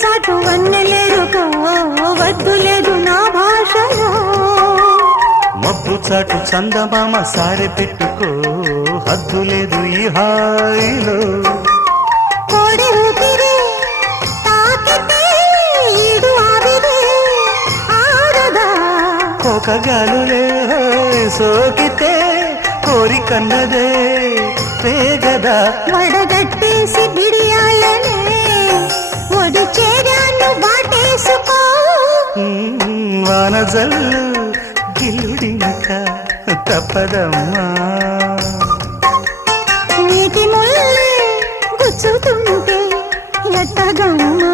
చాటు వన్నెలేరుకో వద్దు లేదు నా భాషలో మబ్బు చాటు చందమామ సారె పెట్టుకో హద్దు లేదు ఈ హాయిలో కోడి ఊపిరి తాకితే ఈడు ఆవిరే ఆడదా ఒక గాలులే సోకితే కోరికన్నదే పేగదా వడగట్టేసి బిడియాలనే ఒడి చేరాను బాటేసుకో వానజల్లు గిల్లుడింక తప్పదమ్మా నీటి ముల్లే గుచ్చుతుంటే ఎట్టగమ్మా